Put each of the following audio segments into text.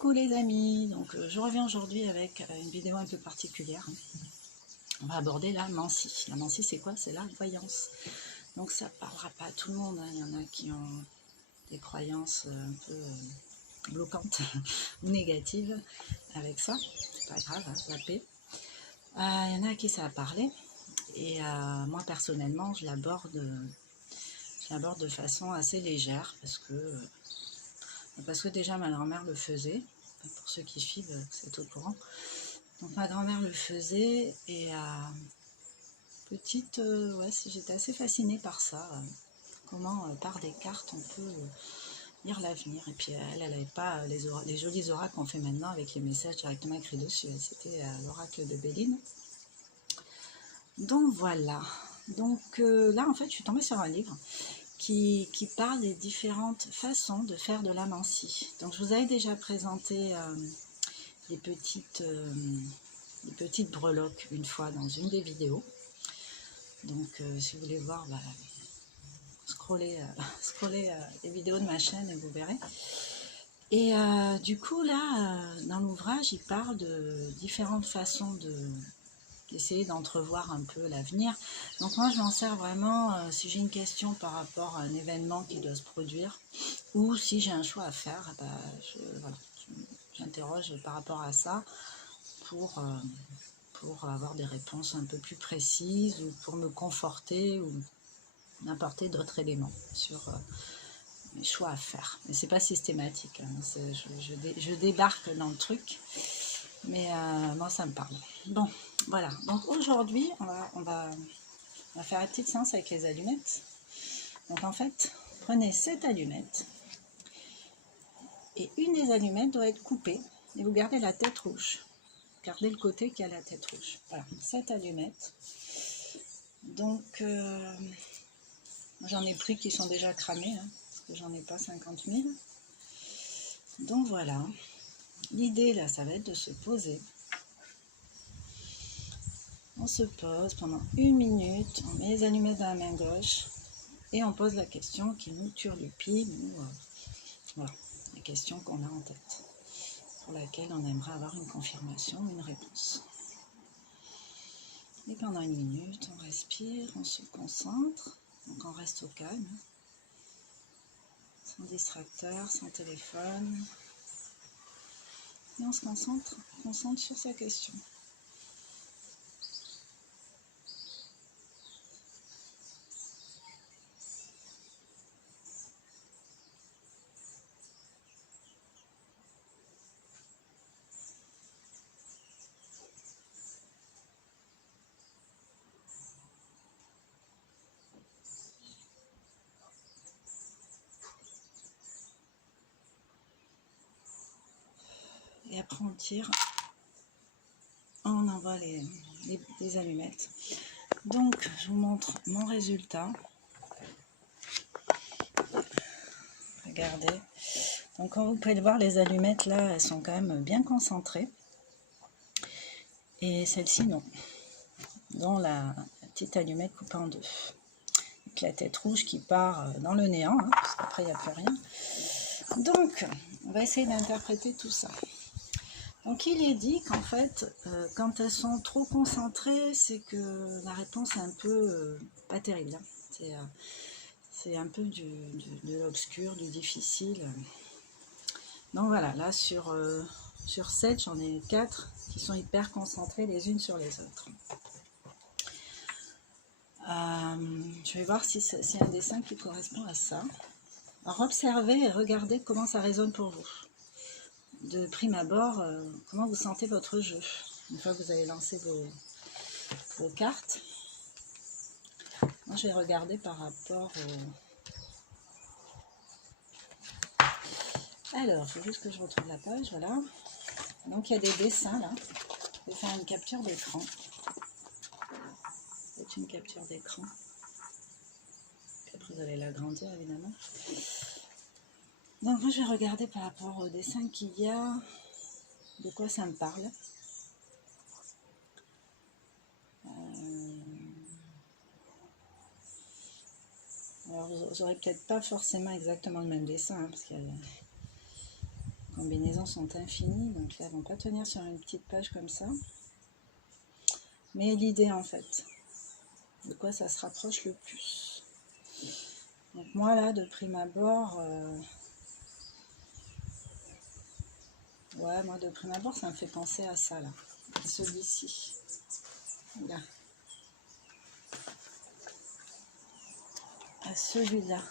Coucou les amis, donc je reviens aujourd'hui avec une vidéo un peu particulière. On va aborder la mancie. La mancie c'est quoi? C'est la voyance. Donc ça parlera pas à tout le monde, hein. Il y en a qui ont des croyances un peu bloquantes ou négatives avec ça. C'est pas grave, hein, zappez. Il y en a à qui ça a parlé. Et moi personnellement je l'aborde de façon assez légère parce que déjà ma grand-mère le faisait. Pour ceux qui suivent, c'est au courant. Donc ma grand-mère le faisait et petite, ouais, j'étais assez fascinée par ça. Comment par des cartes on peut lire l'avenir. Et puis elle n'avait pas les jolis oracles qu'on fait maintenant avec les messages directement écrits dessus. C'était l'oracle de Béline. Donc voilà. Donc là en fait je suis tombée sur un livre qui parle des différentes façons de faire de la mancie. Donc je vous avais déjà présenté des petites breloques une fois dans une des vidéos. Donc si vous voulez voir, bah, scrollez les vidéos de ma chaîne et vous verrez. Et du coup là, dans l'ouvrage, il parle de différentes façons d'essayer d'entrevoir un peu l'avenir. Donc moi je m'en sers vraiment si j'ai une question par rapport à un événement qui doit se produire, ou si j'ai un choix à faire, bah, j'interroge par rapport à ça pour avoir des réponses un peu plus précises, ou pour me conforter, ou apporter d'autres éléments sur mes choix à faire. Mais c'est pas systématique, hein. Je débarque dans le truc, mais moi ça me parle. Bon, voilà. Donc aujourd'hui, on va faire une petite séance avec les allumettes. Donc en fait, prenez 7 allumettes, et une des allumettes doit être coupée, et vous gardez la tête rouge. Gardez le côté qui a la tête rouge. Voilà, 7 allumettes. Donc, j'en ai pris qui sont déjà cramés, hein, parce que j'en ai pas 50 000. Donc voilà. L'idée là, ça va être de se poser. On se pose pendant 1 minute, on met les allumettes dans la main gauche, et on pose la question qui nous turlupine, ou voilà, la question qu'on a en tête, pour laquelle on aimerait avoir une confirmation, une réponse. Et pendant 1 minute, on respire, on se concentre, donc on reste au calme, sans distracteur, sans téléphone, et on se concentre sur sa question. Et après on tire, on envoie les allumettes. Donc je vous montre mon résultat. Regardez. Donc comme vous pouvez le voir, les allumettes là, elles sont quand même bien concentrées. Et celle-ci non. Dont la petite allumette coupée en deux. Avec la tête rouge qui part dans le néant, hein, parce qu'après il n'y a plus rien. Donc on va essayer d'interpréter tout ça. Donc il est dit qu'en fait, quand elles sont trop concentrées, c'est que la réponse est un peu pas terrible. Hein. C'est un peu de l'obscur, du difficile. Donc voilà, là sur 7, j'en ai 4 qui sont hyper concentrées les unes sur les autres. Je vais voir si c'est un dessin qui correspond à ça. Alors observez et regardez comment ça résonne pour vous. De prime abord, comment vous sentez votre jeu une fois que vous avez lancé vos cartes. Moi je vais regarder par rapport Alors, il faut juste que je retrouve la page, voilà. Donc il y a des dessins là. Je vais faire une capture d'écran. C'est une capture d'écran. Après vous allez l'agrandir évidemment. Donc moi je vais regarder par rapport au dessin qu'il y a, de quoi ça me parle. Alors vous n'aurez peut-être pas forcément exactement le même dessin, hein, parce qu'il y a combinaisons sont infinies, donc là, elles ne vont pas tenir sur une petite page comme ça. Mais l'idée, en fait, de quoi ça se rapproche le plus. Donc moi, là, de prime abord, ouais, moi, de prime abord, ça me fait penser à ça, là, à celui-ci. Là. À celui-là.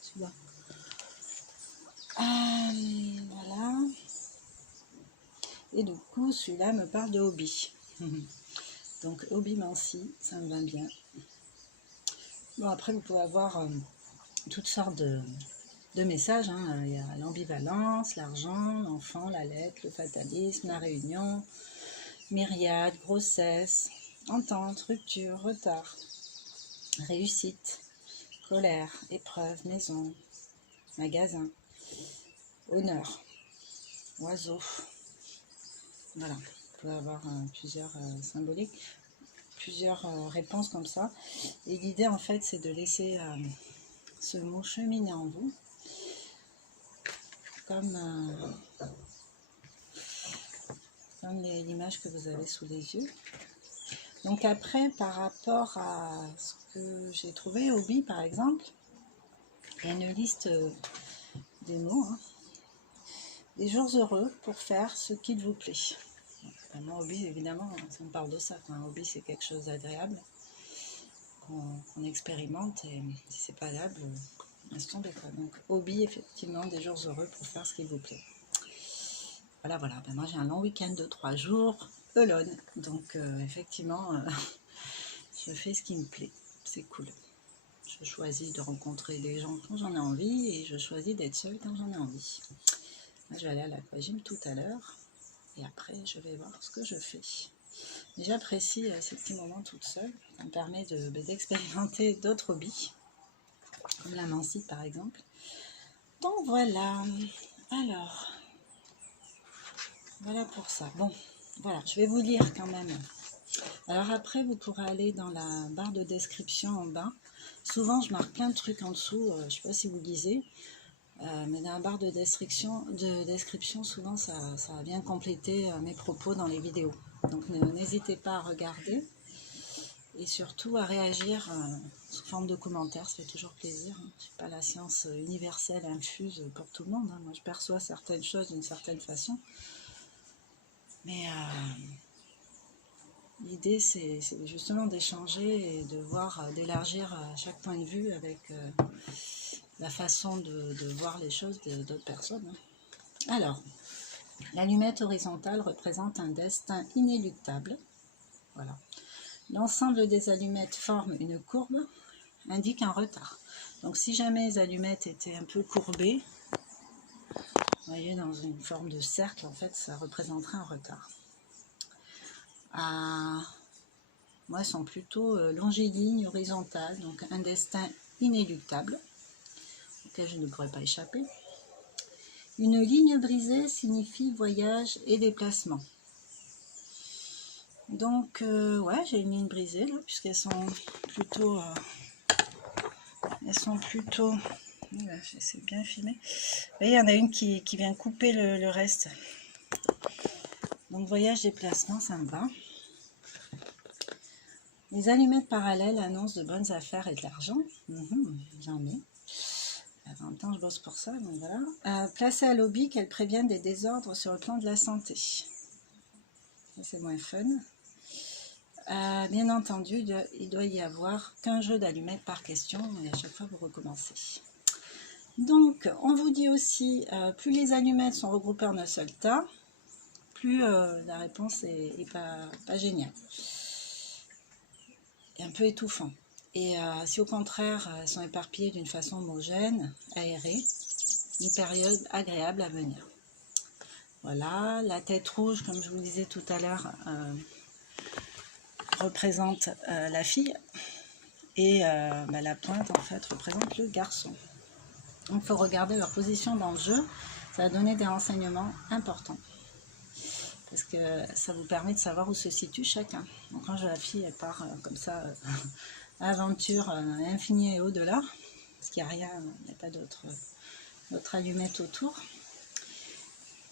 Celui-là. Voilà. Et du coup, celui-là me parle de hobby. Donc, hobbymancie, ça me va bien. Bon, après, vous pouvez avoir toutes sortes de messages. Hein. Il y a l'ambivalence, l'argent, l'enfant, la lettre, le fatalisme, la réunion, myriade, grossesse, entente, rupture, retard, réussite, colère, épreuve, maison, magasin, honneur, oiseau. Voilà, vous pouvez avoir plusieurs symboliques, plusieurs réponses comme ça. Et l'idée en fait c'est de laisser ce mot cheminer en vous comme l'image que vous avez sous les yeux. Donc après, par rapport à ce que j'ai trouvé, hobby par exemple, il y a une liste des mots, hein. Des jours heureux pour faire ce qu'il vous plaît. Mon hobby, évidemment, ça me parle de ça. Un hobby, c'est quelque chose d'agréable qu'on expérimente, et si c'est pas agréable, laisse tomber quoi. Donc, hobby, effectivement, des jours heureux pour faire ce qu'il vous plaît. Voilà, voilà. Ben, moi, j'ai un long week-end de 3 jours, alone. Donc, effectivement, je fais ce qui me plaît. C'est cool. Je choisis de rencontrer des gens quand j'en ai envie et je choisis d'être seule quand j'en ai envie. Là, je vais aller à l'aquagym tout à l'heure. Et après, je vais voir ce que je fais. J'apprécie ces petits moments toute seule. Ça me permet d'expérimenter d'autres hobbies, comme la mancie par exemple. Donc voilà. Alors, voilà pour ça. Bon, voilà, je vais vous lire quand même. Alors après, vous pourrez aller dans la barre de description en bas. Souvent, je marque plein de trucs en dessous. Je ne sais pas si vous lisez. Mais dans la barre de description, souvent ça vient compléter mes propos dans les vidéos. Donc n'hésitez pas à regarder et surtout à réagir sous forme de commentaires, ça fait toujours plaisir. Je ne suis pas la science universelle infuse pour tout le monde. Moi je perçois certaines choses d'une certaine façon. Mais l'idée c'est justement d'échanger et de voir, d'élargir chaque point de vue avec la façon de voir les choses d'autres personnes. Alors, l'allumette horizontale représente un destin inéluctable. Voilà. L'ensemble des allumettes forme une courbe, indique un retard. Donc si jamais les allumettes étaient un peu courbées, vous voyez, dans une forme de cercle, en fait, ça représenterait un retard. Moi, elles sont plutôt longilignes, horizontales, donc un destin inéluctable, auquel je ne pourrais pas échapper. Une ligne brisée signifie voyage et déplacement. Donc, ouais, j'ai une ligne brisée, là, puisqu'elles sont plutôt... j'essaie bien filmer. Vous voyez, il y en a une qui vient couper le reste. Donc, voyage, déplacement, ça me va. Les allumettes parallèles annoncent de bonnes affaires et de l'argent. J'en ai. En même temps, je bosse pour ça, donc voilà. Placées à l'hobby, qu'elles préviennent des désordres sur le plan de la santé. Ça, c'est moins fun. Bien entendu, il doit y avoir qu'un jeu d'allumettes par question, et à chaque fois, vous recommencez. Donc, on vous dit aussi, plus les allumettes sont regroupées en un seul tas, plus la réponse est pas géniale. Et un peu étouffant. Et si au contraire, elles sont éparpillées d'une façon homogène, aérée, une période agréable à venir. Voilà, la tête rouge, comme je vous le disais tout à l'heure, représente la fille, et la pointe, en fait, représente le garçon. Donc, il faut regarder leur position dans le jeu, ça va donner des renseignements importants. Parce que ça vous permet de savoir où se situe chacun. Donc quand la fille elle part comme ça, aventure infinie et au-delà, parce qu'il n'y a rien, il n'y a pas d'autre votre allumette autour.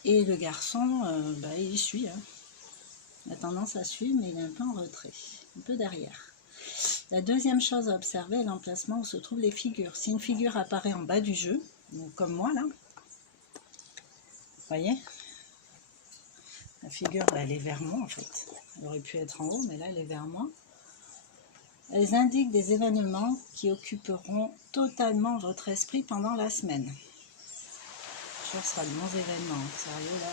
Et le garçon, il suit. Hein. Il a tendance à suivre, mais il est un peu en retrait, un peu derrière. La deuxième chose à observer est l'emplacement où se trouvent les figures. Si une figure apparaît en bas du jeu, donc comme moi là, vous voyez, la figure, elle est vers moi en fait. Elle aurait pu être en haut, mais là elle est vers moi. Elles indiquent des événements qui occuperont totalement votre esprit pendant la semaine. Je pense que ce sera de bons événements, sérieux là.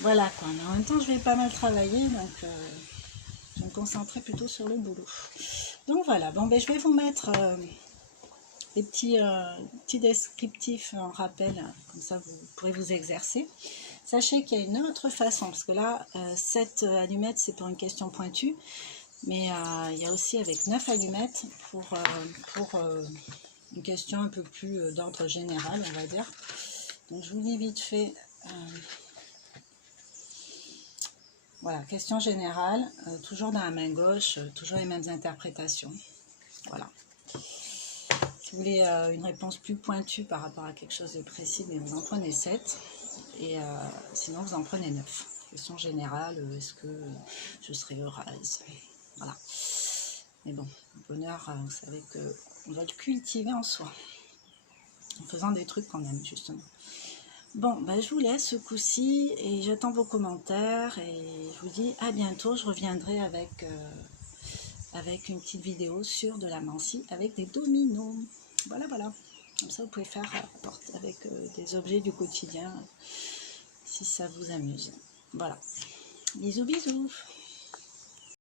Voilà quoi, mais en même temps je vais pas mal travailler, donc je vais me concentrer plutôt sur le boulot. Donc voilà, bon ben je vais vous mettre des petits descriptifs en rappel, comme ça vous pourrez vous exercer. Sachez qu'il y a une autre façon, parce que là, 7 allumettes c'est pour une question pointue, mais il y a aussi avec 9 allumettes pour une question un peu plus d'ordre général, on va dire. Donc je vous lis vite fait. Voilà, question générale, toujours dans la main gauche, toujours les mêmes interprétations. Voilà. Si vous voulez une réponse plus pointue par rapport à quelque chose de précis, mais vous en prenez 7. Et sinon, vous en prenez 9. Question générale, est-ce que je serai heureuse? Voilà. Mais bon, le bonheur, vous savez qu'on doit le cultiver en soi. En faisant des trucs qu'on aime, justement. Bon, ben, je vous laisse ce coup-ci et j'attends vos commentaires et je vous dis à bientôt. Je reviendrai avec une petite vidéo sur de la Mansi avec des dominos. Voilà, voilà. Comme ça, vous pouvez faire avec des objets du quotidien si ça vous amuse. Voilà. Bisous, bisous.